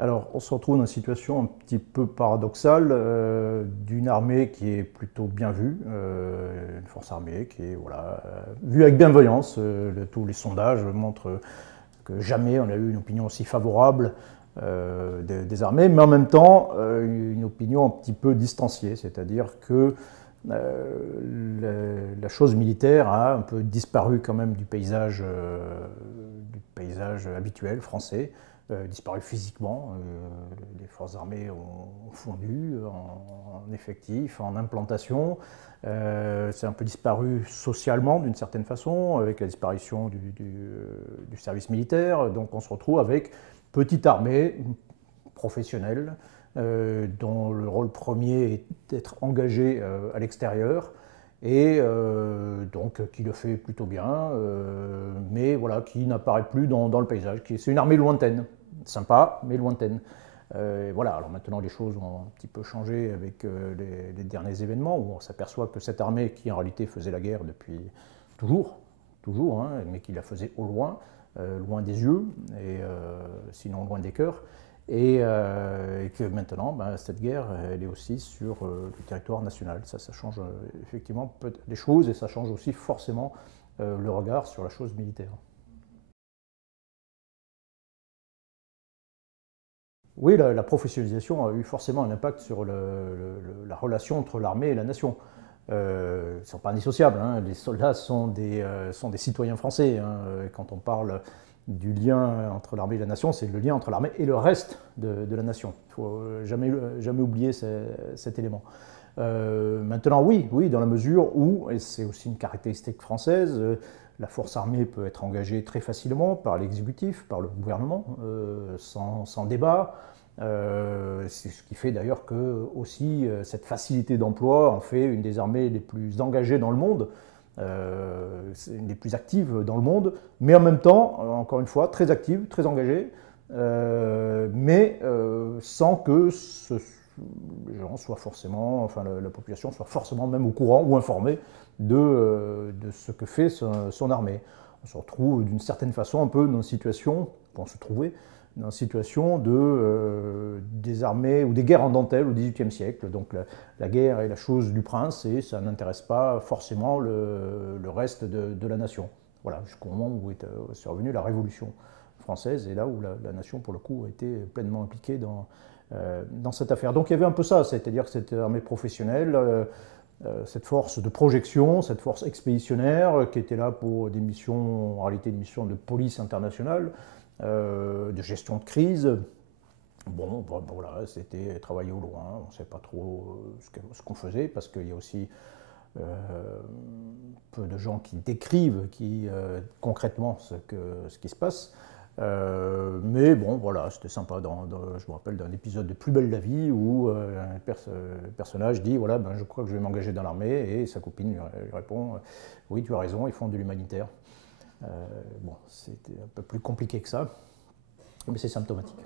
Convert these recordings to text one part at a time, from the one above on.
Alors, on se retrouve dans une situation un petit peu paradoxale d'une armée qui est plutôt bien vue, une force armée qui est voilà, vue avec bienveillance. Tous les sondages montrent que jamais on a eu une opinion aussi favorable des armées, mais en même temps une opinion un petit peu distanciée, c'est-à-dire que la chose militaire a un peu disparu quand même du paysage habituel français, disparu physiquement. Les forces armées ont fondu en effectif, en implantation. C'est un peu disparu socialement d'une certaine façon, avec la disparition du service militaire. Donc on se retrouve avec petite armée professionnelle, dont le rôle premier est d'être engagé à l'extérieur, et donc qui le fait plutôt bien, mais voilà, qui n'apparaît plus dans le paysage. C'est une armée lointaine, sympa, mais lointaine. Voilà, alors maintenant les choses ont un petit peu changé avec les derniers événements, où on s'aperçoit que cette armée qui en réalité faisait la guerre depuis toujours, hein, mais qui la faisait au loin, loin des yeux, et sinon loin des cœurs, et que maintenant, ben, cette guerre, elle est aussi sur le territoire national. Ça change effectivement les choses, et ça change aussi forcément le regard sur la chose militaire. Oui, la professionnalisation a eu forcément un impact sur la relation entre l'armée et la nation. Ils ne sont pas indissociables, hein. Les soldats sont des citoyens français, hein. Quand on parle du lien entre l'armée et la nation, c'est le lien entre l'armée et le reste de la nation. Il ne faut jamais oublier cet élément. Maintenant, oui, dans la mesure où, et c'est aussi une caractéristique française, la force armée peut être engagée très facilement par l'exécutif, par le gouvernement, sans débat. C'est ce qui fait d'ailleurs que aussi cette facilité d'emploi en fait une des armées les plus engagées dans le monde, une des plus actives dans le monde, mais en même temps, encore une fois, très active, très engagée, mais sans que les gens soient forcément, enfin la population soit forcément même au courant ou informée de ce que fait son armée. On se retrouve d'une certaine façon un peu dans une situation, on se trouvait, dans une situation des armées ou des guerres en dentelle au XVIIIe siècle. Donc la guerre est la chose du prince et ça n'intéresse pas forcément le reste de la nation. Voilà, jusqu'au moment où est survenue la Révolution française, et là où la nation, pour le coup, a été pleinement impliquée dans cette affaire. Donc il y avait un peu ça, c'est-à-dire que cette armée professionnelle, cette force de projection, cette force expéditionnaire qui était là pour des missions, en réalité des missions de police internationale, de gestion de crise. Bon, voilà, c'était travailler au loin, on ne sait pas trop ce qu'on faisait, parce qu'il y a aussi euh, peu de gens qui décrivent concrètement ce qui se passe. Mais bon, voilà, c'était sympa. Je me rappelle d'un épisode de Plus belle la vie où un personnage dit voilà, ben, je crois que je vais m'engager dans l'armée, et sa copine lui répond oui, tu as raison, ils font de l'humanitaire. Bon, c'était un peu plus compliqué que ça, mais c'est symptomatique.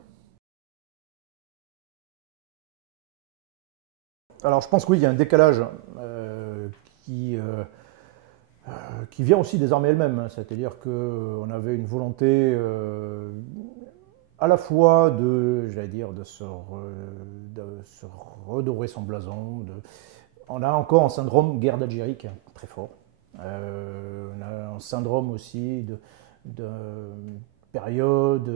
Alors, je pense que oui, il y a un décalage qui, euh, qui vient aussi des armées elles-mêmes, hein. C'est-à-dire qu'on avait une volonté à la fois j'allais dire, de se redorer son blason. On a encore un syndrome guerre d'Algérie qui est très fort. On a un syndrome aussi de période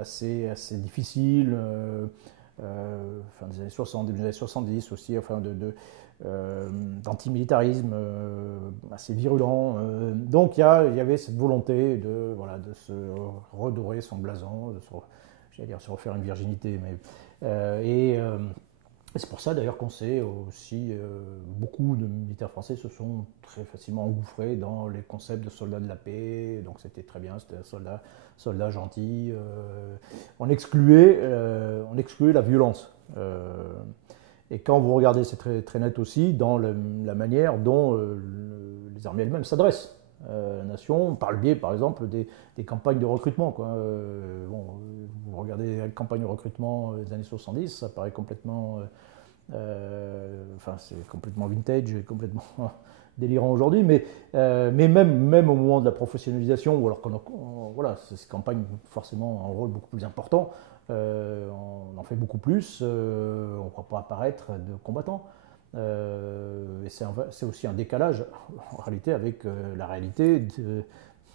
assez difficile, fin des années 60, début des années 70 aussi, enfin d'antimilitarisme assez virulent. Donc il y avait cette volonté de se redorer son blason, j'allais dire se refaire une virginité, mais c'est pour ça d'ailleurs qu'on sait aussi, beaucoup de militaires français se sont très facilement engouffrés dans les concepts de soldats de la paix, donc c'était très bien, c'était un soldat gentil. On excluait la violence. Et quand vous regardez, c'est très net aussi dans la manière dont les armées elles-mêmes s'adressent à la nation, par le biais par exemple des campagnes de recrutement, quoi. Bon, vous regardez la campagne de recrutement des années 70, ça paraît complètement, enfin c'est complètement vintage, complètement délirant aujourd'hui, mais même au moment de la professionnalisation, ou alors voilà, ces campagnes forcément un rôle beaucoup plus important, on en fait beaucoup plus, on ne croit pas apparaître de combattants. Et c'est aussi un décalage en réalité avec la réalité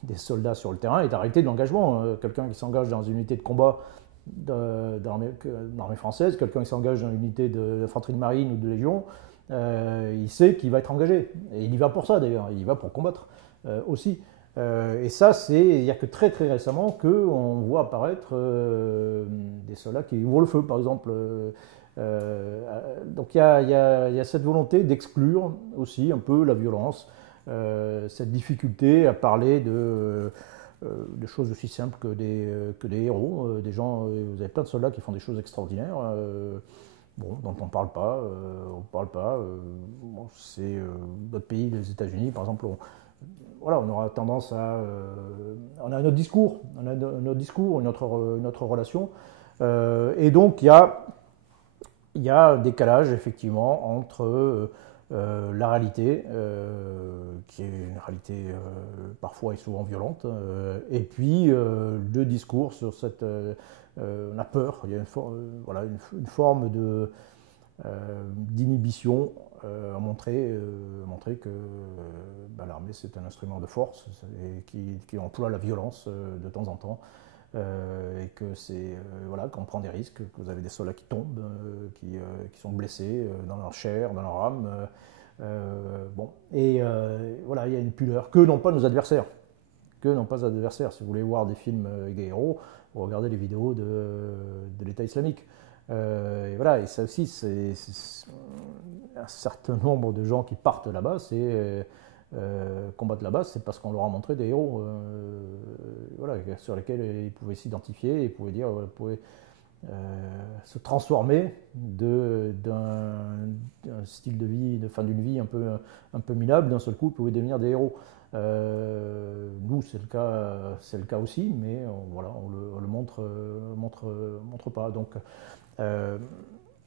des soldats sur le terrain et la réalité de l'engagement. Quelqu'un qui s'engage dans une unité de combat dans l'armée française, quelqu'un qui s'engage dans une unité d'infanterie de marine ou de légion, il sait qu'il va être engagé. Et il y va pour ça d'ailleurs, il y va pour combattre aussi. Et ça, il n'y a que très très récemment qu'on voit apparaître des soldats qui ouvrent le feu, par exemple. Donc il y a cette volonté d'exclure aussi un peu la violence, cette difficulté à parler de choses aussi simples que des héros, des gens. Vous avez plein de soldats qui font des choses extraordinaires. Bon, dont on ne parle pas, bon, c'est d'autres pays, les États-Unis par exemple, voilà, on aura tendance à, on a notre discours, notre relation, et donc il y a un décalage effectivement entre la réalité, qui est une réalité parfois et souvent violente, et puis le discours sur cette, on a peur, il y a voilà, une forme d'inhibition à montrer que l'armée c'est un instrument de force et qui emploie la violence de temps en temps. Et que voilà, qu'on prend des risques, que vous avez des soldats qui tombent, qui sont blessés dans leur chair, dans leur âme. Bon, et voilà, il y a une pudeur que n'ont pas nos adversaires. Que n'ont pas nos adversaires. Si vous voulez voir des films avec des héros, vous regardez les vidéos de l'État islamique. Et voilà, et ça aussi, c'est un certain nombre de gens qui partent là-bas, combattent là-bas, c'est parce qu'on leur a montré des héros voilà, sur lesquels ils pouvaient s'identifier, ils pouvaient dire, ils pouvaient se transformer d'un style de vie, d'une vie un peu minable, d'un seul coup, ils pouvaient devenir des héros. Nous, c'est le cas aussi, mais voilà, on le montre pas. Donc,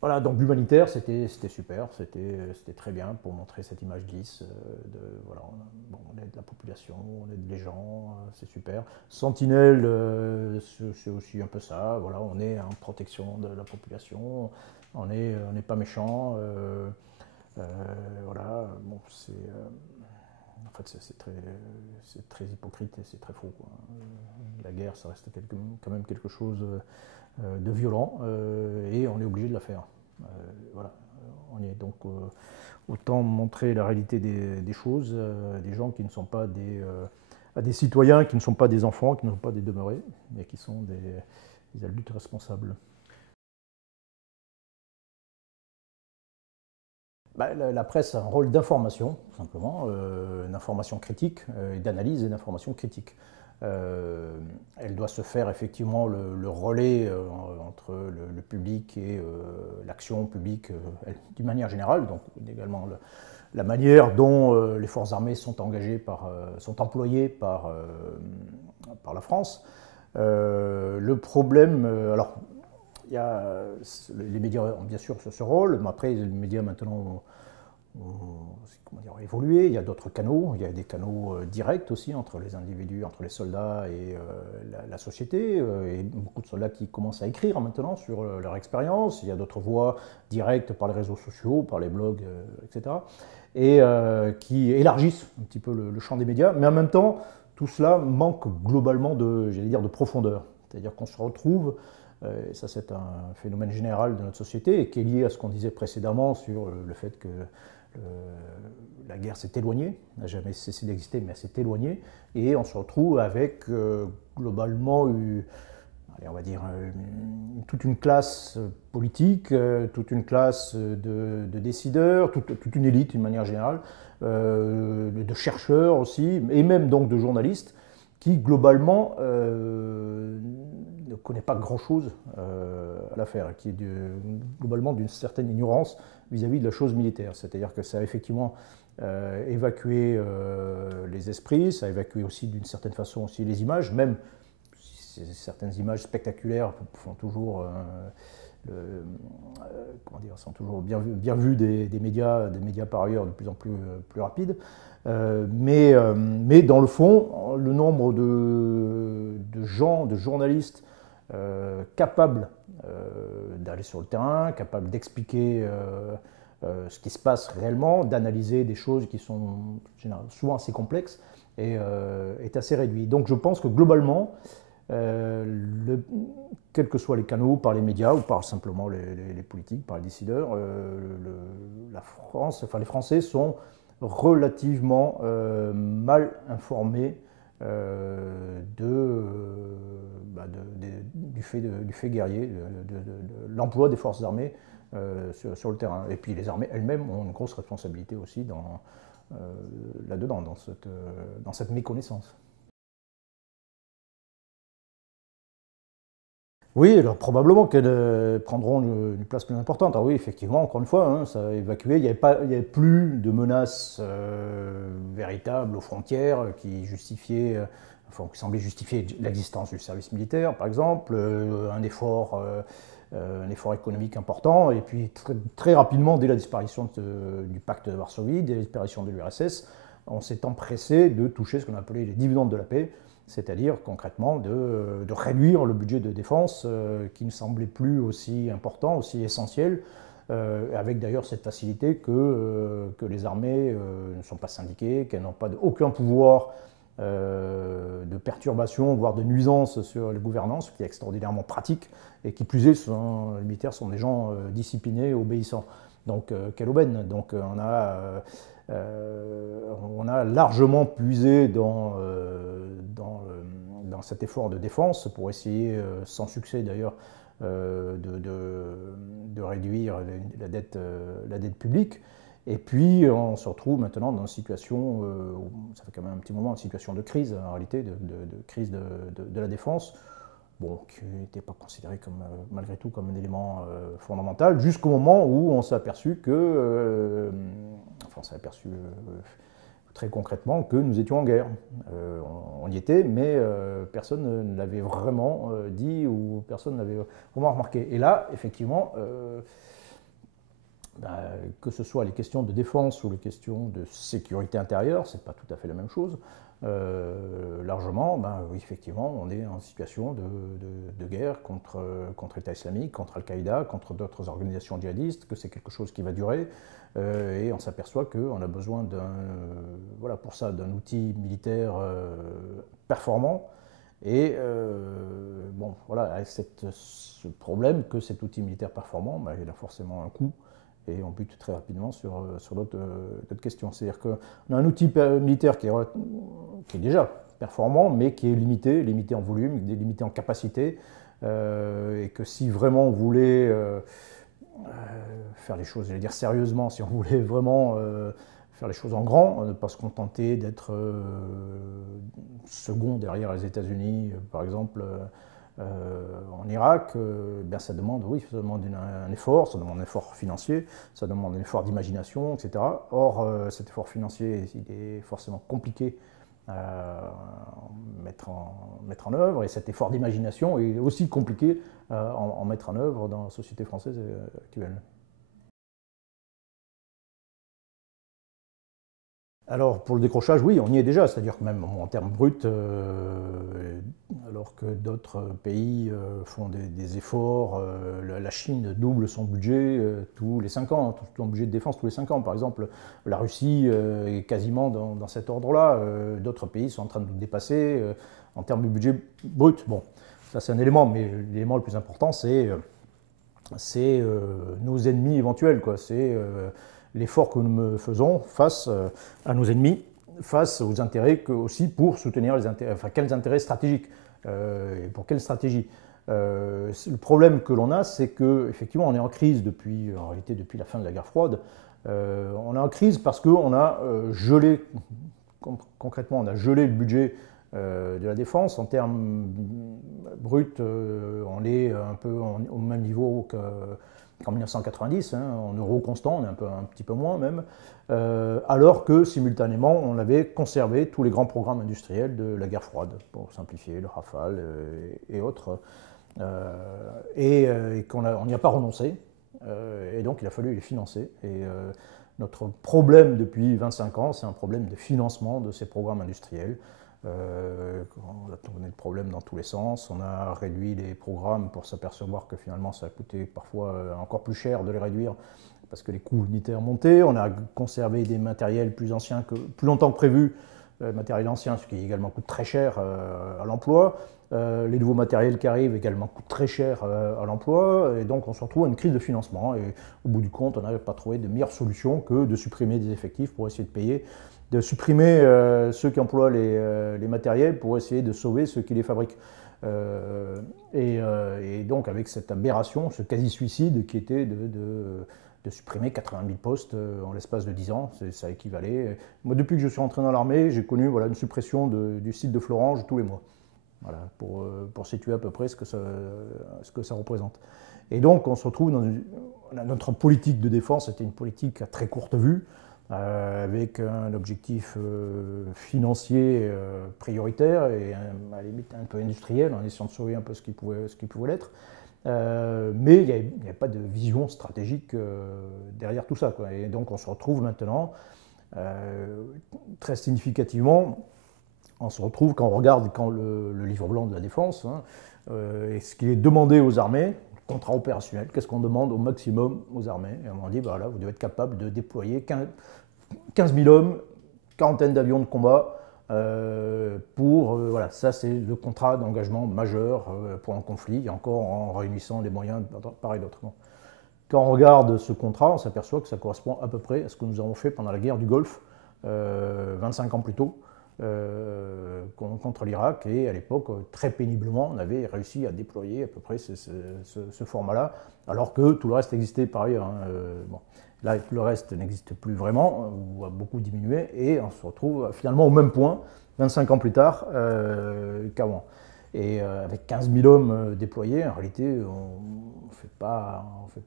voilà, donc l'humanitaire, c'était super, c'était très bien pour montrer cette image lisse. Voilà, on aide la population, on aide les gens, c'est super. Sentinelle, c'est aussi un peu ça. Voilà, on est en protection de la population, on n'est pas méchant. Voilà, bon, en fait, c'est très hypocrite et c'est très faux, quoi. La guerre, ça reste quand même quelque chose de violent, et on est obligé de la faire. Voilà, on est donc autant montrer la réalité des choses, des gens qui ne sont pas des citoyens, qui ne sont pas des enfants, qui ne sont pas des demeurés, mais qui sont des adultes responsables. La presse a un rôle d'information, tout simplement, d'information critique, et d'analyse et d'information critique. Elle doit se faire effectivement le relais entre le public et l'action publique d'une manière générale, donc également la manière dont les forces armées sont engagées sont employées par la France. Le problème, alors les médias ont bien sûr ce rôle, mais après les médias maintenant ont évolué. Il y a d'autres canaux, il y a des canaux directs aussi entre les individus, entre les soldats et la société, et beaucoup de soldats qui commencent à écrire maintenant sur leur expérience. Il y a d'autres voies directes par les réseaux sociaux, par les blogs, etc. Et qui élargissent un petit peu le champ des médias, mais en même temps, tout cela manque globalement de profondeur. C'est-à-dire qu'on se retrouve, et ça c'est un phénomène général de notre société et qui est lié à ce qu'on disait précédemment sur le fait que la guerre s'est éloignée, n'a jamais cessé d'exister, mais elle s'est éloignée, et on se retrouve avec globalement, on va dire, toute une classe politique, toute une classe de décideurs, toute une élite d'une manière générale, de chercheurs aussi, et même donc de journalistes, qui globalement ne connaît pas grand-chose à l'affaire, qui est globalement d'une certaine ignorance vis-à-vis de la chose militaire. C'est-à-dire que ça a effectivement évacué les esprits, ça a évacué aussi d'une certaine façon aussi les images, même si certaines images spectaculaires font toujours comment dire, sont toujours bien vus des médias par ailleurs de plus en plus rapides. Mais dans le fond, le nombre de gens, de journalistes capables d'aller sur le terrain, capables d'expliquer ce qui se passe réellement, d'analyser des choses qui sont souvent assez complexes, est assez réduit. Donc je pense que globalement, quels que soient les canaux, par les médias ou par simplement les politiques, par les décideurs, la France, enfin les Français sont relativement mal informés du fait guerrier, de l'emploi des forces armées sur le terrain. Et puis les armées elles-mêmes ont une grosse responsabilité aussi là-dedans, dans cette méconnaissance. Oui, alors probablement qu'elles prendront une place plus importante. Alors oui, effectivement, encore une fois, hein, ça a évacué. Il n'y avait plus de menaces véritables aux frontières qui semblaient justifier l'existence du service militaire, par exemple, un effort économique important. Et puis très rapidement, dès la disparition du pacte de Varsovie, dès la disparition de l'URSS, on s'est empressé de toucher ce qu'on appelait les dividendes de la paix, c'est-à-dire concrètement de réduire le budget de défense qui ne semblait plus aussi important, aussi essentiel, avec d'ailleurs cette facilité que les armées ne sont pas syndiquées, qu'elles n'ont aucun pouvoir de perturbation, voire de nuisance sur les gouvernances, ce qui est extraordinairement pratique, et qui plus est, les militaires sont des gens disciplinés, obéissants. Donc quelle aubaine. Donc on a largement puisé dans cet effort de défense pour essayer, sans succès d'ailleurs, de réduire la dette publique. Et puis on se retrouve maintenant dans une situation, ça fait quand même un petit moment, une situation de crise en réalité, de crise de la défense, bon, qui n'était pas considéré malgré tout comme un élément fondamental, jusqu'au moment où on s'est aperçu très concrètement que nous étions en guerre. On y était, mais personne ne l'avait vraiment dit ou personne ne l'avait vraiment remarqué. Et là, effectivement, que ce soit les questions de défense ou les questions de sécurité intérieure, c'est pas tout à fait la même chose. Largement, oui, effectivement, on est en situation de guerre contre l'État islamique, contre Al-Qaïda, contre d'autres organisations djihadistes, que c'est quelque chose qui va durer, et on s'aperçoit qu'on a besoin pour ça, d'un outil militaire performant, et avec ce problème que cet outil militaire performant, il a forcément un coût, et on bute très rapidement sur d'autres questions. C'est-à-dire qu'on a un outil militaire qui est déjà performant, mais qui est limité en volume, limité en capacité, et que si vraiment on voulait faire les choses, j'allais dire sérieusement, si on voulait vraiment faire les choses en grand, ne pas se contenter d'être second derrière les États-Unis, par exemple, en Irak, ça demande un effort, ça demande un effort financier, ça demande un effort d'imagination, etc. Or, cet effort financier, il est forcément compliqué à mettre en œuvre, et cet effort d'imagination est aussi compliqué à en mettre en œuvre dans la société française actuelle. Alors pour le décrochage, oui, on y est déjà, c'est-à-dire que même en termes bruts, alors que d'autres pays font des efforts, la Chine double son budget tous les 5 ans, son budget de défense tous les 5 ans. Par exemple, la Russie est quasiment dans cet ordre-là, d'autres pays sont en train de nous dépasser en termes de budget brut. Bon, ça c'est un élément, mais l'élément le plus important, c'est nos ennemis éventuels, quoi. C'est l'effort que nous faisons face à nos ennemis, face aux intérêts aussi pour soutenir quels intérêts stratégiques et pour quelle stratégie. Le problème que l'on a, c'est qu'effectivement, on est en crise en réalité depuis la fin de la guerre froide. On est en crise parce qu'on a gelé, concrètement, on a gelé le budget de la défense. En termes bruts, on est un peu au même niveau qu'en 1990, en euros constants, on est un petit peu moins même, alors que simultanément on avait conservé tous les grands programmes industriels de la guerre froide, pour simplifier, le Rafale et autres. et qu'on n'y a pas renoncé. Et donc il a fallu les financer. Et notre problème depuis 25 ans, c'est un problème de financement de ces programmes industriels. On a tourné le problème dans tous les sens. On a réduit les programmes pour s'apercevoir que finalement ça a coûté parfois encore plus cher de les réduire parce que les coûts unitaires montaient. On a conservé des matériels plus anciens, plus longtemps que prévu, matériel ancien, ce qui également coûte très cher à l'emploi. Les nouveaux matériels qui arrivent également coûtent très cher à l'emploi, et donc on se retrouve à une crise de financement. Et au bout du compte, on n'avait pas trouvé de meilleure solution que de supprimer des effectifs pour essayer de payer, de supprimer ceux qui emploient les matériels pour essayer de sauver ceux qui les fabriquent. Et donc avec cette aberration, ce quasi-suicide qui était de supprimer 80 000 postes en l'espace de 10 ans, ça équivalait. Moi, depuis que je suis rentré dans l'armée, j'ai connu une suppression du site de Florange tous les mois. Voilà, pour situer à peu près ce que ça représente. Et donc, on se retrouve notre politique de défense était une politique à très courte vue, avec un objectif financier prioritaire et à la limite un peu industriel, en essayant de sauver un peu ce qui pouvait l'être. Mais il n'y avait pas de vision stratégique derrière tout ça, quoi. Et donc, on se retrouve maintenant, très significativement, on se retrouve quand on regarde le livre blanc de la défense, et ce qui est demandé aux armées, contrat opérationnel, qu'est-ce qu'on demande au maximum aux armées? Et on dit, voilà, vous devez être capable de déployer 15 000 hommes, quarantaine d'avions de combat, voilà, ça c'est le contrat d'engagement majeur pour un conflit, et encore en réunissant les moyens par et d'autre. Bon. Quand on regarde ce contrat, on s'aperçoit que ça correspond à peu près à ce que nous avons fait pendant la guerre du Golfe, 25 ans plus tôt, contre l'Irak, et à l'époque, très péniblement, on avait réussi à déployer à peu près ce format-là, alors que tout le reste existait par ailleurs. Bon. Là, le reste n'existe plus vraiment, ou a beaucoup diminué, et on se retrouve finalement au même point, 25 ans plus tard, qu'avant. Et avec 15 000 hommes déployés, en réalité, on ne fait pas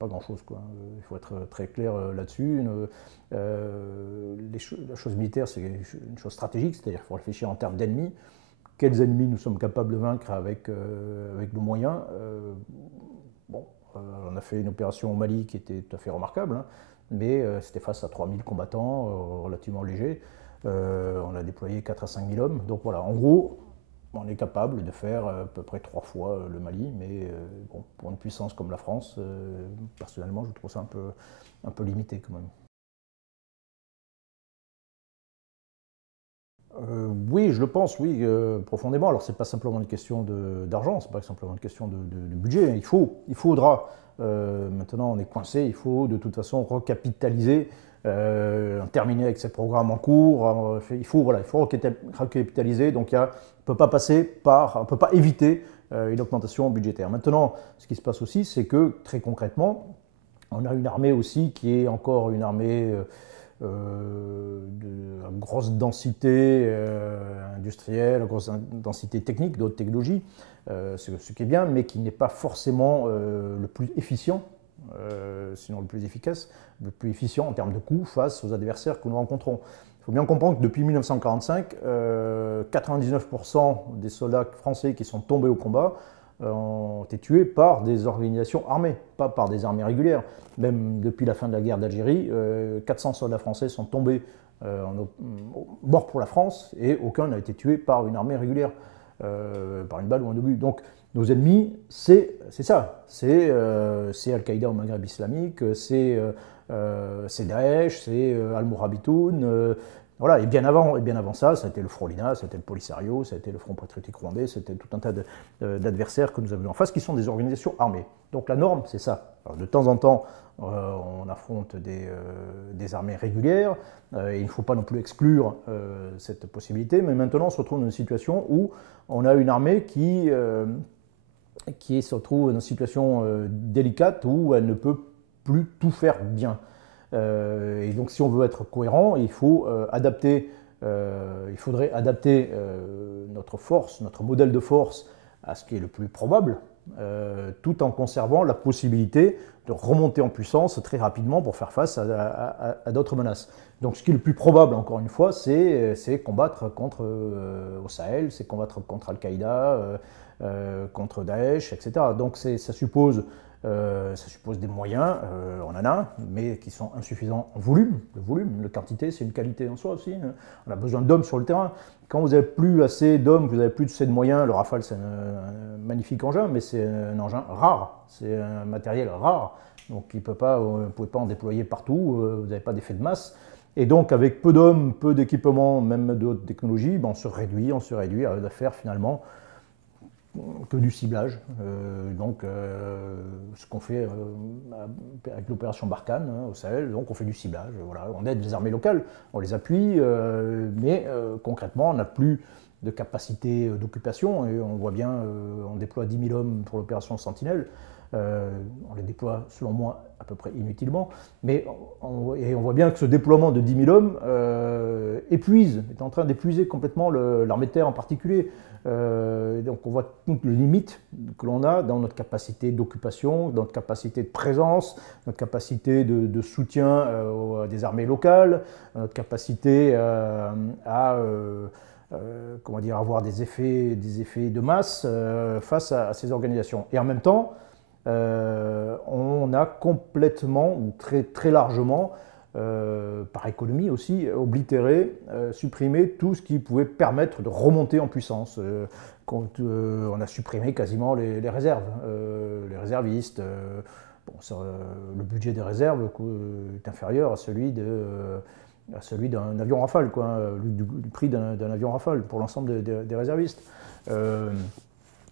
grand-chose, quoi. Il faut être très clair là-dessus. La chose militaire, c'est une chose stratégique, c'est-à-dire qu'il faut réfléchir en termes d'ennemis. Quels ennemis nous sommes capables de vaincre avec nos moyens? Bon, on a fait une opération au Mali qui était tout à fait remarquable, hein, mais c'était face à 3 000 combattants relativement légers. On a déployé 4 à 5 000 hommes. Donc voilà, en gros, on est capable de faire à peu près 3 fois le Mali, mais bon, pour une puissance comme la France, personnellement, je trouve ça un peu limité quand même. Oui, je le pense, oui, profondément. Alors, c'est pas simplement une question d'argent, c'est pas simplement une question de budget. Il faudra, maintenant on est coincé, il faut de toute façon recapitaliser, terminer avec ces programmes en cours. Il faut recapitaliser. Donc, on ne peut pas éviter une augmentation budgétaire. Maintenant, ce qui se passe aussi, c'est que très concrètement, on a une armée aussi qui est encore une armée de grosse densité industrielle, grosse densité technique, d'autres technologies, ce qui est bien, mais qui n'est pas forcément le plus efficient, sinon le plus efficace, le plus efficient en termes de coûts face aux adversaires que nous rencontrons. Il faut bien comprendre que depuis 1945, 99% des soldats français qui sont tombés au combat ont été tués par des organisations armées, pas par des armées régulières. Même depuis la fin de la guerre d'Algérie, 400 soldats français sont tombés morts pour la France et aucun n'a été tué par une armée régulière, par une balle ou un obus. Donc nos ennemis, c'est ça. C'est Al-Qaïda au Maghreb islamique, c'est Daesh, c'est Al-Mourabitoun. Voilà, et bien avant ça, ça a été le Front Lina, ça a été le Polisario, ça a été le Front patriotique rwandais, c'était tout un tas d'adversaires que nous avions en face qui sont des organisations armées. Donc la norme, c'est ça. Alors, de temps en temps, on affronte des armées régulières, et il ne faut pas non plus exclure cette possibilité, mais maintenant on se retrouve dans une situation où on a une armée qui se retrouve dans une situation délicate où elle ne peut plus tout faire bien. Et donc, si on veut être cohérent, il faudrait adapter notre force, notre modèle de force à ce qui est le plus probable, tout en conservant la possibilité de remonter en puissance très rapidement pour faire face à d'autres menaces. Donc, ce qui est le plus probable, encore une fois, c'est combattre au Sahel, c'est combattre contre Al-Qaïda, contre Daesh, etc. Donc ça suppose des moyens, on en a, mais qui sont insuffisants en volume. Le volume, la quantité, c'est une qualité en soi aussi. On a besoin d'hommes sur le terrain. Quand vous n'avez plus assez d'hommes, vous n'avez plus assez de moyens, le Rafale c'est un magnifique engin, mais c'est un engin rare, c'est un matériel rare. Donc vous ne pouvez pas en déployer partout, vous n'avez pas d'effet de masse. Et donc avec peu d'hommes, peu d'équipements, même d'autres technologies, ben, on se réduit à faire finalement que du ciblage. Ce qu'on fait avec l'opération Barkhane au Sahel, donc on fait du ciblage. Voilà. On aide les armées locales, on les appuie, mais concrètement, on n'a plus de capacité d'occupation. Et on voit bien, on déploie 10 000 hommes pour l'opération Sentinelle. On les déploie, selon moi, à peu près inutilement. Mais on voit bien que ce déploiement de 10 000 hommes est en train d'épuiser complètement l'armée de terre en particulier. Donc on voit toutes les limites que l'on a dans notre capacité d'occupation, dans notre capacité de présence, notre capacité de soutien des armées locales, notre capacité comment dire, avoir des effets de masse face à ces organisations. Et en même temps, on a complètement, ou très, très largement, par économie aussi, oblitéré, supprimé tout ce qui pouvait permettre de remonter en puissance. On a supprimé quasiment les réserves, les réservistes. Le budget des réserves est inférieur à celui d'un avion Rafale, quoi, du prix d'un avion Rafale pour l'ensemble des réservistes.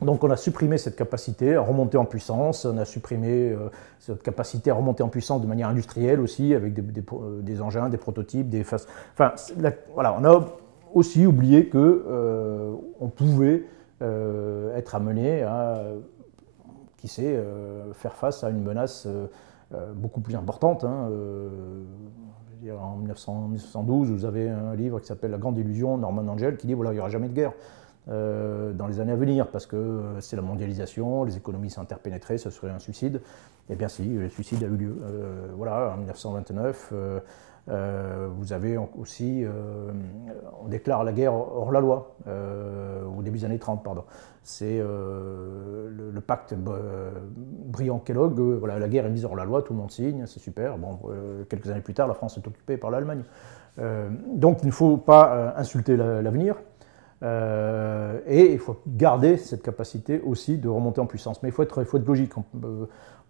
Donc on a supprimé cette capacité à remonter en puissance, on a supprimé cette capacité à remonter en puissance de manière industrielle aussi, avec des engins, des prototypes, des phases. Enfin, voilà, on a aussi oublié que on pouvait être amené à, qui sait, faire face à une menace beaucoup plus importante. En 1912, vous avez un livre qui s'appelle La Grande Illusion, Norman Angell, qui dit voilà, il n'y aura jamais de guerre dans les années à venir, parce que c'est la mondialisation, les économies s'interpénétraient, ce serait un suicide. Eh bien si, le suicide a eu lieu. Voilà, en 1929, vous avez aussi, on déclare la guerre hors la loi, au début des années 30, pardon. C'est le pacte Briand-Kellogg, voilà, la guerre est mise hors la loi, tout le monde signe, c'est super. Bon, quelques années plus tard, la France est occupée par l'Allemagne. Donc il ne faut pas insulter l'avenir. Et il faut garder cette capacité aussi de remonter en puissance. Mais il faut être logique.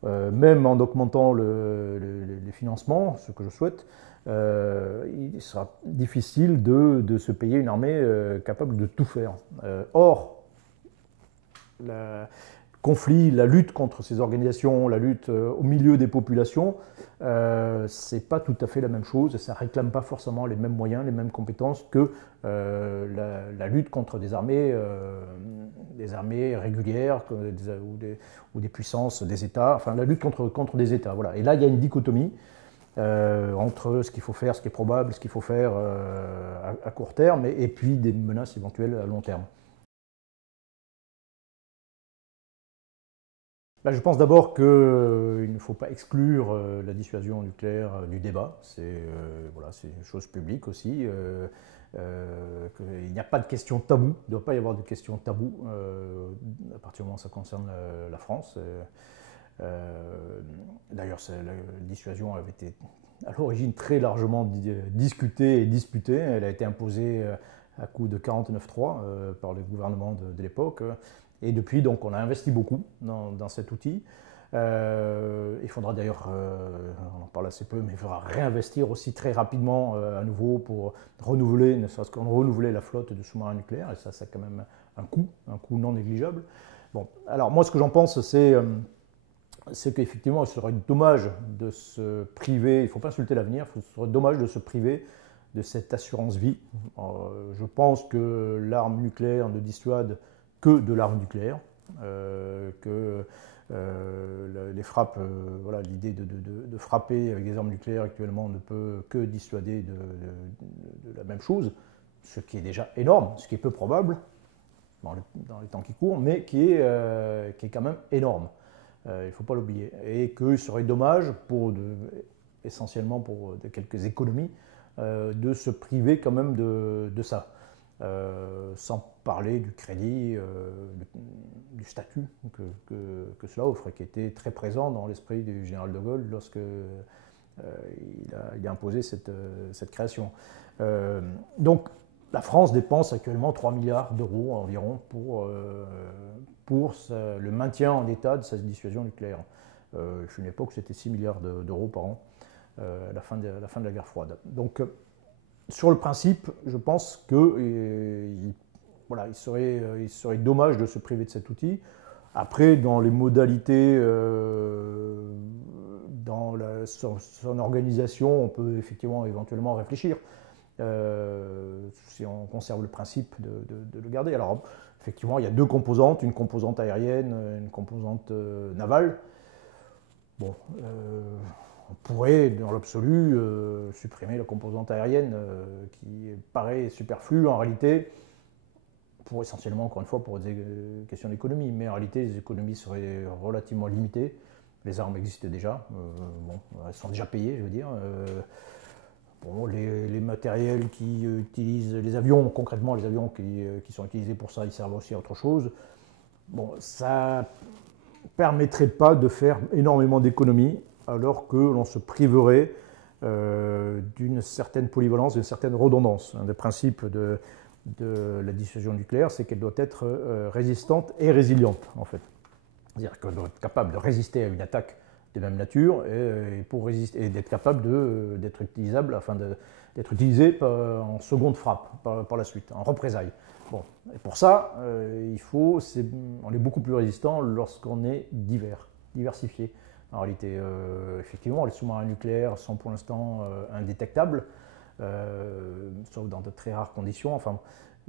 Même en augmentant les financements, ce que je souhaite, il sera difficile de se payer une armée capable de tout faire. Or, le conflit, la lutte contre ces organisations, la lutte au milieu des populations, c'est pas tout à fait la même chose, ça réclame pas forcément les mêmes moyens, les mêmes compétences que la lutte contre des armées régulières ou des puissances, des États, enfin la lutte contre des États. Voilà. Et là, il y a une dichotomie entre ce qu'il faut faire, ce qui est probable, ce qu'il faut faire à court terme, et puis des menaces éventuelles à long terme. Je pense d'abord qu'il ne faut pas exclure la dissuasion nucléaire du débat. Voilà, c'est une chose publique aussi. Il n'y a pas de question taboue. Il ne doit pas y avoir de question taboue à partir du moment où ça concerne la France. D'ailleurs, la dissuasion avait été à l'origine très largement discutée et disputée. Elle a été imposée à coup de 49.3 par le gouvernement de l'époque. Et depuis, donc, on a investi beaucoup dans cet outil. Il faudra d'ailleurs, on en parle assez peu, mais il faudra réinvestir aussi très rapidement à nouveau pour renouveler, ne serait-ce qu'on renouveler la flotte de sous-marins nucléaires. Et ça a quand même un coût non négligeable. Bon, alors moi, ce que j'en pense, c'est qu'effectivement, ce serait dommage de se priver, il ne faut pas insulter l'avenir, ce serait dommage de se priver de cette assurance vie. Je pense que l'arme nucléaire ne dissuade que de l'arme nucléaire, que les frappes, voilà, l'idée de frapper avec des armes nucléaires actuellement ne peut que dissuader de la même chose, ce qui est déjà énorme, ce qui est peu probable dans les temps qui courent, mais qui est quand même énorme. Il ne faut pas l'oublier. Et qu'il serait dommage, essentiellement pour quelques économies, de se priver quand même de ça. sans parler du crédit, du statut que cela offre, et qui était très présent dans l'esprit du général de Gaulle lorsque il a imposé cette création. Donc la France dépense actuellement 3 milliards d'euros environ pour le maintien en état de sa dissuasion nucléaire. Chez une époque, c'était 6 milliards d'euros par an à la fin de la guerre froide. Donc sur le principe, je pense qu'il serait dommage de se priver de cet outil. Après, dans les modalités, dans son organisation, on peut effectivement éventuellement réfléchir. Si on conserve le principe de le garder. Alors, effectivement, il y a deux composantes, une composante aérienne, une composante navale. Bon, on pourrait, dans l'absolu, supprimer la composante aérienne qui paraît superflue en réalité, pour essentiellement, encore une fois, pour des questions d'économie. Mais en réalité, les économies seraient relativement limitées. Les armes existent déjà. Elles sont déjà payées, je veux dire. Les matériels qui utilisent les avions, concrètement les avions qui sont utilisés pour ça, ils servent aussi à autre chose. Bon, ça ne permettrait pas de faire énormément d'économies, alors que l'on se priverait d'une certaine polyvalence, d'une certaine redondance. Un des principes de la dissuasion nucléaire, c'est qu'elle doit être résistante et résiliente, en fait. C'est-à-dire qu'elle doit être capable de résister à une attaque de même nature et d'être capable d'être utilisable, afin d'être utilisé en seconde frappe par la suite, en représailles. Bon, et pour ça, on est beaucoup plus résistant lorsqu'on est diversifié. En réalité, effectivement, les sous-marins nucléaires sont pour l'instant indétectables, sauf dans de très rares conditions. Enfin,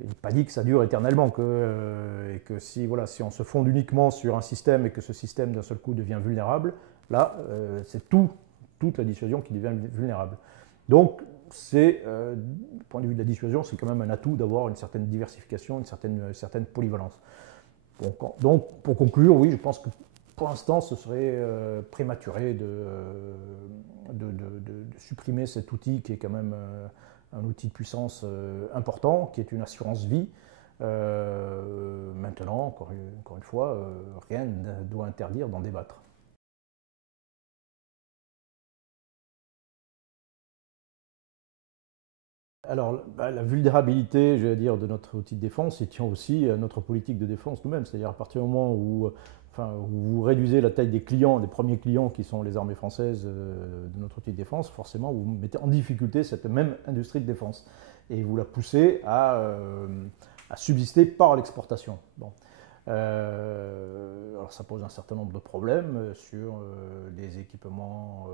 il n'est pas dit que ça dure éternellement, et que si on se fonde uniquement sur un système et que ce système d'un seul coup devient vulnérable, là, c'est toute la dissuasion qui devient vulnérable. Donc, du point de vue de la dissuasion, c'est quand même un atout d'avoir une certaine diversification, une certaine polyvalence. Donc, pour conclure, oui, je pense que pour l'instant, ce serait prématuré de supprimer cet outil qui est quand même un outil de puissance important, qui est une assurance vie. Maintenant, encore une fois, rien ne doit interdire d'en débattre. Alors, la vulnérabilité, je vais dire, de notre outil de défense, il tient aussi à notre politique de défense nous-mêmes. C'est-à-dire à partir du moment où vous réduisez la taille des premiers clients qui sont les armées françaises de notre outil de défense, forcément vous mettez en difficulté cette même industrie de défense et vous la poussez à subsister par l'exportation. Bon. Alors ça pose un certain nombre de problèmes sur des équipements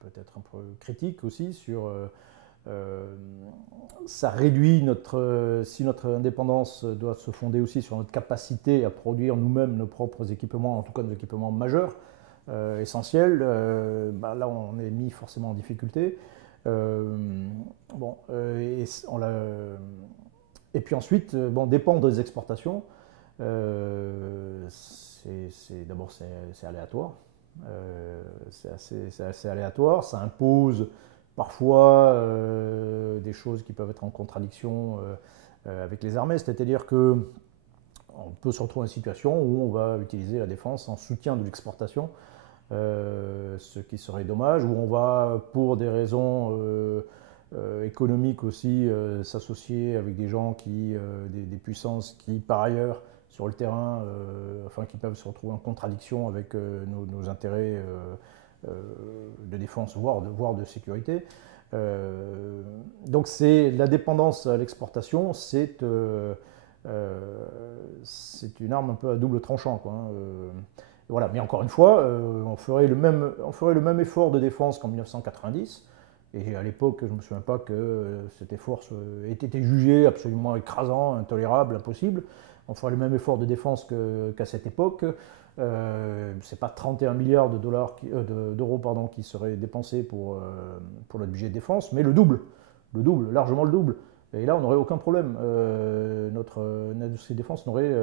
peut-être un peu critiques aussi, ça réduit si notre indépendance doit se fonder aussi sur notre capacité à produire nous-mêmes nos propres équipements, en tout cas nos équipements majeurs, essentiels, là on est mis forcément en difficulté. Et puis ensuite, dépendre des exportations, d'abord c'est aléatoire. C'est assez aléatoire, ça impose parfois des choses qui peuvent être en contradiction avec les armées, c'est-à-dire qu'on peut se retrouver dans une situation où on va utiliser la défense en soutien de l'exportation, ce qui serait dommage, où on va, pour des raisons économiques aussi, s'associer avec des gens des puissances qui, par ailleurs, sur le terrain, qui peuvent se retrouver en contradiction avec nos intérêts de défense, voire de sécurité. Donc la dépendance à l'exportation, c'est une arme un peu à double tranchant, quoi, hein. Voilà. Mais encore une fois, on ferait le même effort de défense qu'en 1990. Et à l'époque, je ne me souviens pas que cet effort ait été jugé absolument écrasant, intolérable, impossible. On ferait le même effort de défense qu'à cette époque. C'est pas 31 milliards d'euros qui seraient dépensés pour notre budget de défense, mais le double, largement le double. Et là, on n'aurait aucun problème. Notre industrie de défense n'aurait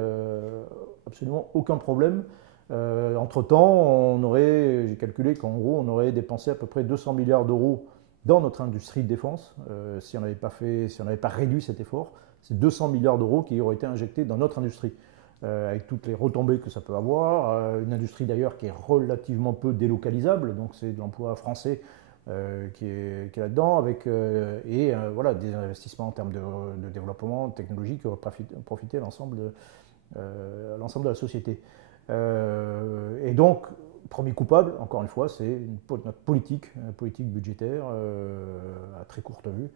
absolument aucun problème. Entre-temps, j'ai calculé qu'en gros, on aurait dépensé à peu près 200 milliards d'euros dans notre industrie de défense si on n'avait pas réduit cet effort, C'est 200 milliards d'euros qui auraient été injectés dans notre industrie, avec toutes les retombées que ça peut avoir. Une industrie d'ailleurs qui est relativement peu délocalisable, donc c'est de l'emploi français qui est là-dedans, voilà, des investissements en termes de développement technologique qui auraient profité à l'ensemble de la société. Et donc, premier coupable, encore une fois, c'est notre politique budgétaire à très courte vue,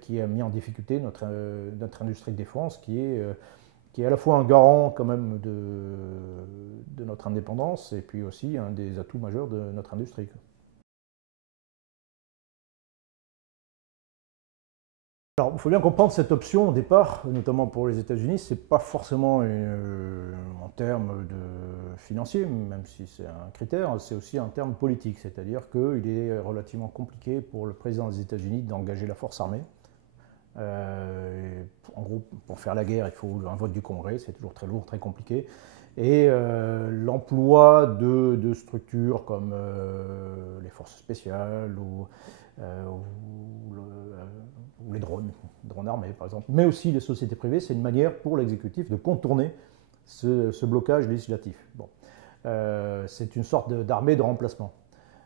qui a mis en difficulté notre industrie de défense, qui est à la fois un garant quand même de notre indépendance et puis aussi un des atouts majeurs de notre industrie. Alors, il faut bien comprendre cette option au départ, notamment pour les États-Unis, c'est pas forcément en termes financiers, même si c'est un critère, c'est aussi un terme politique, c'est-à-dire qu'il est relativement compliqué pour le président des États-Unis d'engager la force armée. En gros, pour faire la guerre, il faut un vote du Congrès, c'est toujours très lourd, très compliqué. Et l'emploi de structures comme les forces spéciales ou les drones armés par exemple, mais aussi les sociétés privées, c'est une manière pour l'exécutif de contourner ce blocage législatif. Bon. C'est une sorte d'armée de remplacement.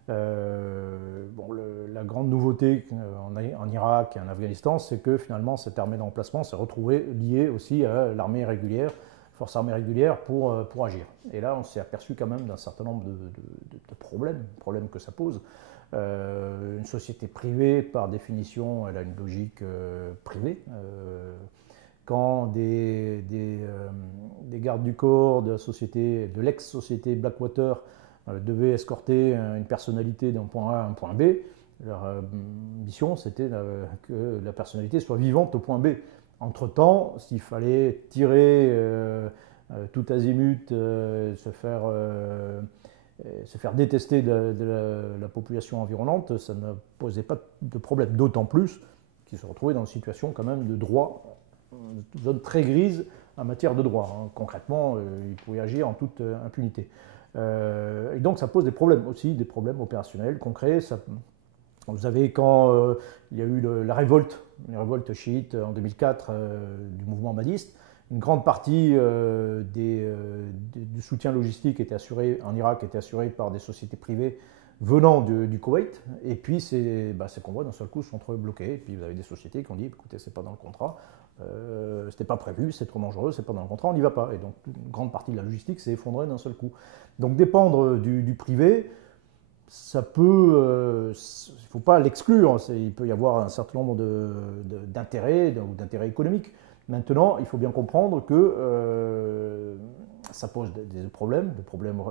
La grande nouveauté en Irak et en Afghanistan, c'est que finalement cette armée de remplacement s'est retrouvée liée aussi à l'armée régulière, force armée régulière pour agir. Et là, on s'est aperçu quand même d'un certain nombre de problèmes que ça pose. Une société privée, par définition, elle a une logique privée. Quand des gardes du corps de l'ex-société Blackwater devaient escorter une personnalité d'un point A à un point B, leur mission c'était que la personnalité soit vivante au point B. Entre-temps, s'il fallait tirer tout azimut, se faire détester de la population environnante, ça ne posait pas de problème. D'autant plus qu'ils se retrouvaient dans une situation quand même de droit, une zone très grise en matière de droit. Concrètement, ils pouvaient agir en toute impunité. Et donc ça pose des problèmes aussi, des problèmes opérationnels, concrets. Vous avez quand il y a eu la révolte chiite en 2004 du mouvement mahdiste, une grande partie du soutien logistique était assuré en Irak était assuré par des sociétés privées venant du Koweït, et puis ces convois d'un seul coup sont retrouvés bloqués, et puis vous avez des sociétés qui ont dit écoutez, c'est pas dans le contrat, c'était pas prévu, c'est trop dangereux, c'est pas dans le contrat, on n'y va pas. Et donc une grande partie de la logistique s'est effondrée d'un seul coup. Donc dépendre du privé, ça peut, il ne faut pas l'exclure, il peut y avoir un certain nombre d'intérêts ou d'intérêts économiques. Maintenant, il faut bien comprendre que ça pose des problèmes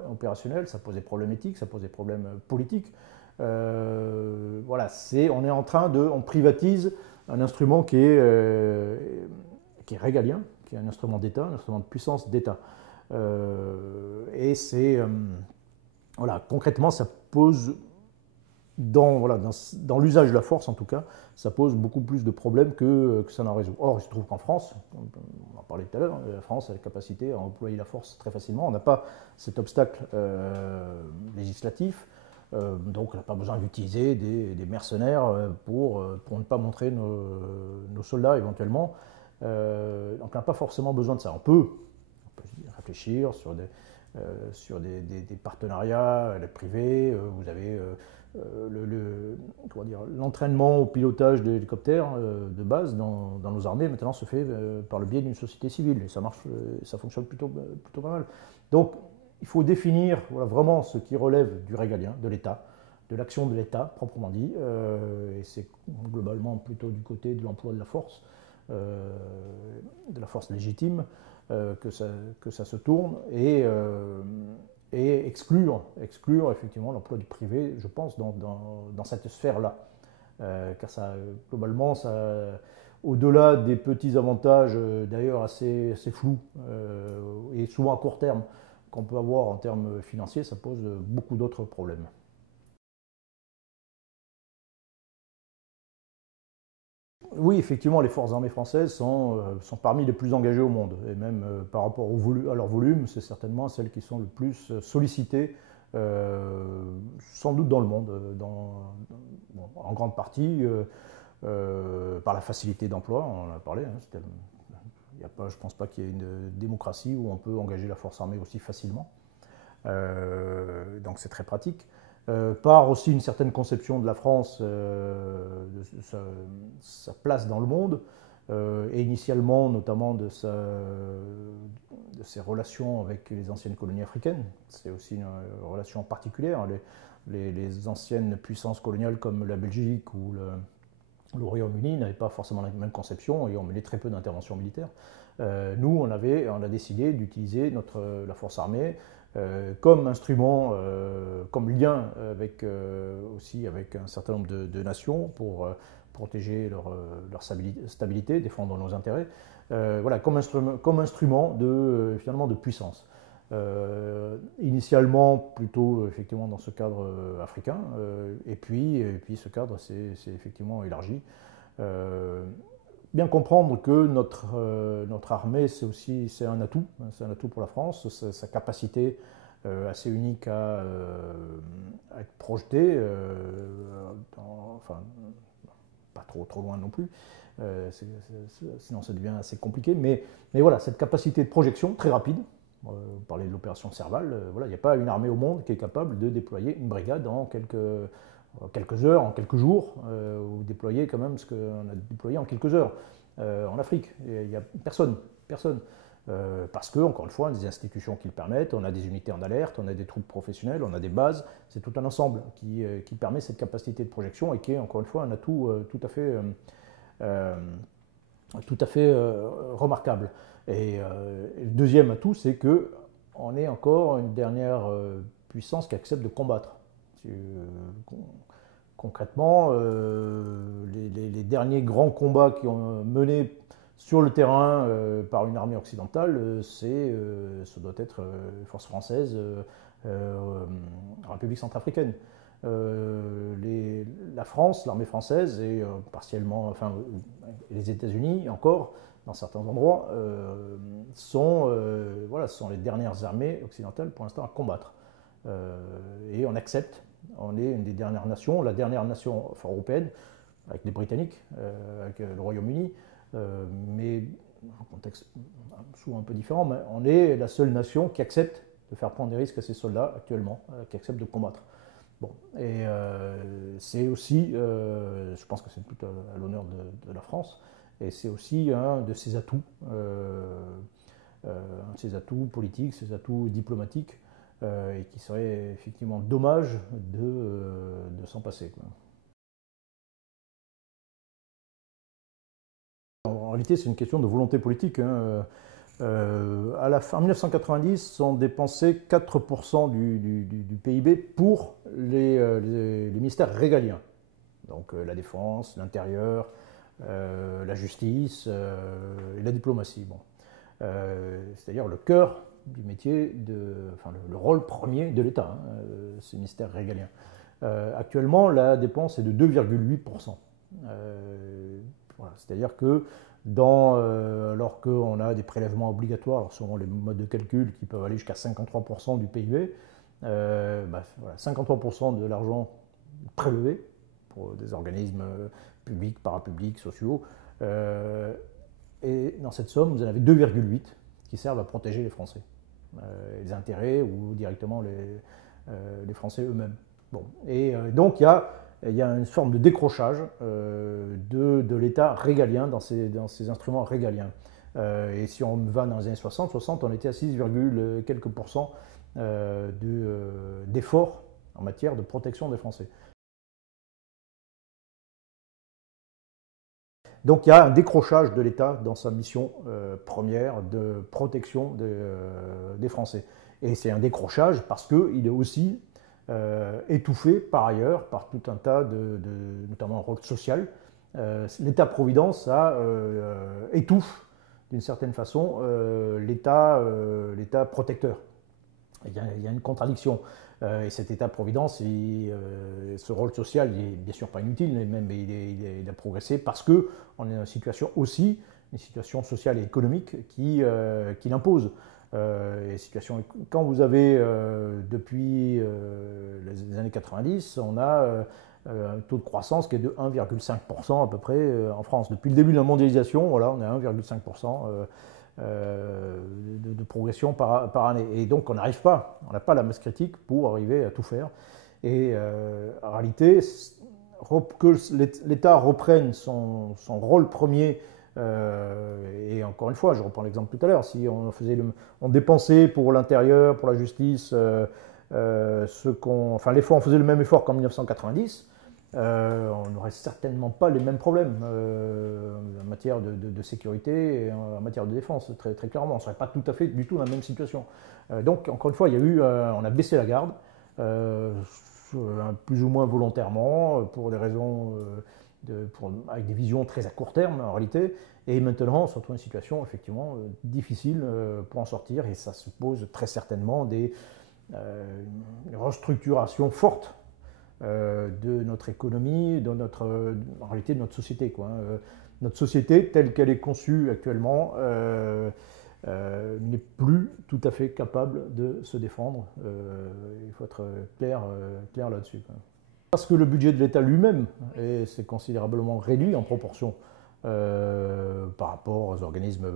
opérationnels, ça pose des problèmes éthiques, ça pose des problèmes politiques. Voilà, on privatise un instrument qui est régalien, qui est un instrument d'État, un instrument de puissance d'État. Et voilà, concrètement, ça pose, dans l'usage de la force en tout cas, ça pose beaucoup plus de problèmes que ça n'en résout. Or, il se trouve qu'en France, on en parlait tout à l'heure, la France a la capacité à employer la force très facilement. On n'a pas cet obstacle législatif, donc on n'a pas besoin d'utiliser des mercenaires pour ne pas montrer nos soldats éventuellement. Donc on n'a pas forcément besoin de ça. On peut réfléchir sur des partenariats privés. Vous avez l'entraînement au pilotage d'hélicoptères de base dans nos armées maintenant se fait par le biais d'une société civile, et ça marche, ça fonctionne plutôt pas mal. Donc il faut définir vraiment ce qui relève du régalien, de l'État, de l'action de l'État proprement dit, et c'est globalement plutôt du côté de l'emploi de la force légitime que ça se tourne, et exclure effectivement l'emploi du privé, je pense, dans cette sphère-là. Car globalement, au-delà des petits avantages, d'ailleurs assez flous, et souvent à court terme, qu'on peut avoir en termes financiers, ça pose beaucoup d'autres problèmes. Oui, effectivement, les forces armées françaises sont parmi les plus engagées au monde. Et même par rapport à leur volume, c'est certainement celles qui sont le plus sollicitées, sans doute dans le monde. En grande partie, par la facilité d'emploi, on en a parlé. Hein, je ne pense pas qu'il y ait une démocratie où on peut engager la force armée aussi facilement. Donc c'est très pratique. Par aussi une certaine conception de la France, de sa place dans le monde, et initialement notamment de ses relations avec les anciennes colonies africaines. C'est aussi une relation particulière. Les anciennes puissances coloniales comme la Belgique ou le Royaume-Uni n'avaient pas forcément la même conception et ont mené très peu d'interventions militaires. Nous, on a décidé d'utiliser la force armée comme instrument, comme lien aussi avec un certain nombre de nations pour protéger leur stabilité, défendre nos intérêts, voilà, comme instrument finalement de puissance. Initialement plutôt effectivement dans ce cadre africain, et puis ce cadre s'est effectivement élargi. Bien comprendre que notre armée c'est un atout pour la France, sa capacité assez unique à être projetée, enfin pas trop loin non plus, sinon ça devient assez compliqué, mais voilà, cette capacité de projection très rapide. Vous parlez de l'opération Serval, voilà, il n'y a pas une armée au monde qui est capable de déployer une brigade en quelques heures, en quelques jours, ou déployer quand même ce qu'on a déployé en quelques heures en Afrique. Il n'y a personne. Parce que, encore une fois, on a des institutions qui le permettent, on a des unités en alerte, on a des troupes professionnelles, on a des bases, c'est tout un ensemble qui permet cette capacité de projection et qui est, encore une fois, un atout tout à fait remarquable. Et le deuxième atout, c'est qu'on est encore une dernière puissance qui accepte de combattre. Concrètement, les derniers grands combats qui ont mené sur le terrain par une armée occidentale, ça doit être les forces françaises en République centrafricaine. La France, l'armée française et partiellement, enfin les États-Unis encore, dans certains endroits, sont les dernières armées occidentales pour l'instant à combattre. Et on accepte, on est une des dernières nations, la dernière nation européenne, avec les Britanniques, avec le Royaume-Uni, mais dans un contexte souvent un peu différent, mais on est la seule nation qui accepte de faire prendre des risques à ses soldats actuellement, qui accepte de combattre. Bon, et c'est aussi, je pense que c'est tout à l'honneur de la France, et c'est aussi un de ses atouts, politiques, ses atouts diplomatiques, et qui serait effectivement dommage de s'en passer, quoi. En réalité, c'est une question de volonté politique, hein. En 1990, on dépensait 4% du PIB pour les ministères régaliens. Donc la défense, l'intérieur, la justice et la diplomatie. Bon. C'est-à-dire le cœur du métier, le rôle premier de l'État, hein, ces ministères régaliens. Actuellement, la dépense est de 2,8%. Voilà, c'est-à-dire que alors qu'on a des prélèvements obligatoires, alors selon les modes de calcul qui peuvent aller jusqu'à 53% du PIB, 53% de l'argent prélevé pour des organismes publics, parapublics, sociaux, et dans cette somme, vous en avez 2,8 qui servent à protéger les Français, les intérêts ou directement les Français eux-mêmes. Bon. Et donc il y a une forme de décrochage de l'État régalien dans ces instruments régaliens. Et si on va dans les années 60, on était à 6, quelques pourcents d'efforts en matière de protection des Français. Donc il y a un décrochage de l'État dans sa mission première de protection des Français. Et c'est un décrochage parce qu'il est aussi étouffé par ailleurs par tout un tas notamment un rôle social. L'État-providence étouffe d'une certaine façon l'État protecteur. Il y a une contradiction. Et cet État-providence, ce rôle social, il n'est bien sûr pas inutile, mais même il a progressé parce qu'on est dans une situation aussi, une situation sociale et économique qui l'impose. Quand vous avez, depuis les années 90, on a un taux de croissance qui est de 1,5% à peu près en France. Depuis le début de la mondialisation, voilà, on est à 1,5% de progression par année. Et donc on n'arrive pas, on n'a pas la masse critique pour arriver à tout faire. Et en réalité, que l'État reprenne son rôle premier, et encore une fois, je reprends l'exemple tout à l'heure, si on dépensait pour l'intérieur, pour la justice, on faisait le même effort qu'en 1990, on n'aurait certainement pas les mêmes problèmes en matière de sécurité et en matière de défense, très, très clairement. On ne serait pas tout à fait du tout dans la même situation. Donc, encore une fois, on a baissé la garde, plus ou moins volontairement, pour des raisons avec des visions très à court terme en réalité. Et maintenant, on se retrouve dans une situation effectivement difficile pour en sortir, et ça suppose très certainement une restructuration forte de notre économie, en réalité de notre société, quoi. Notre société, telle qu'elle est conçue actuellement, n'est plus tout à fait capable de se défendre. Il faut être clair là-dessus, quoi. Parce que le budget de l'État lui-même s'est considérablement réduit en proportion par rapport aux organismes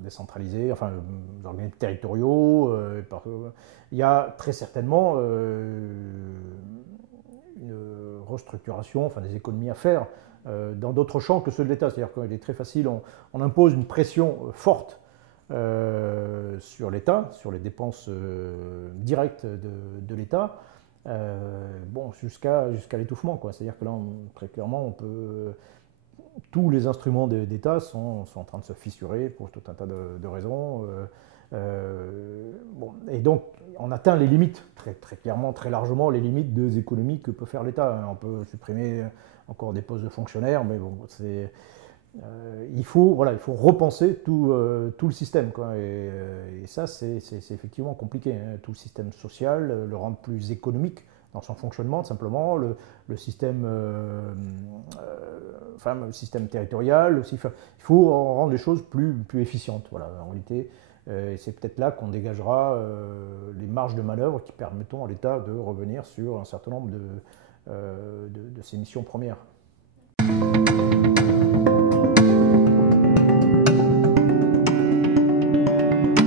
décentralisés, enfin aux organismes territoriaux. Il y a très certainement une restructuration, enfin des économies à faire dans d'autres champs que ceux de l'État. C'est-à-dire qu'il est très facile, on impose une pression forte sur l'État, sur les dépenses directes de l'État, jusqu'à l'étouffement, quoi. C'est-à-dire que là, très clairement, tous les instruments d'État sont en train de se fissurer pour tout un tas de raisons. Et donc, on atteint les limites, très, très clairement, très largement, les limites des économies que peut faire l'État. On peut supprimer encore des postes de fonctionnaires, mais bon, il faut repenser tout le système, quoi. Et ça, c'est effectivement compliqué, hein. Tout le système social, le rendre plus économique dans son fonctionnement, simplement, le système, le système territorial aussi. Il faut rendre les choses plus efficientes. Voilà, en réalité, c'est peut-être là qu'on dégagera les marges de manœuvre qui permettront à l'État de revenir sur un certain nombre de ses missions premières.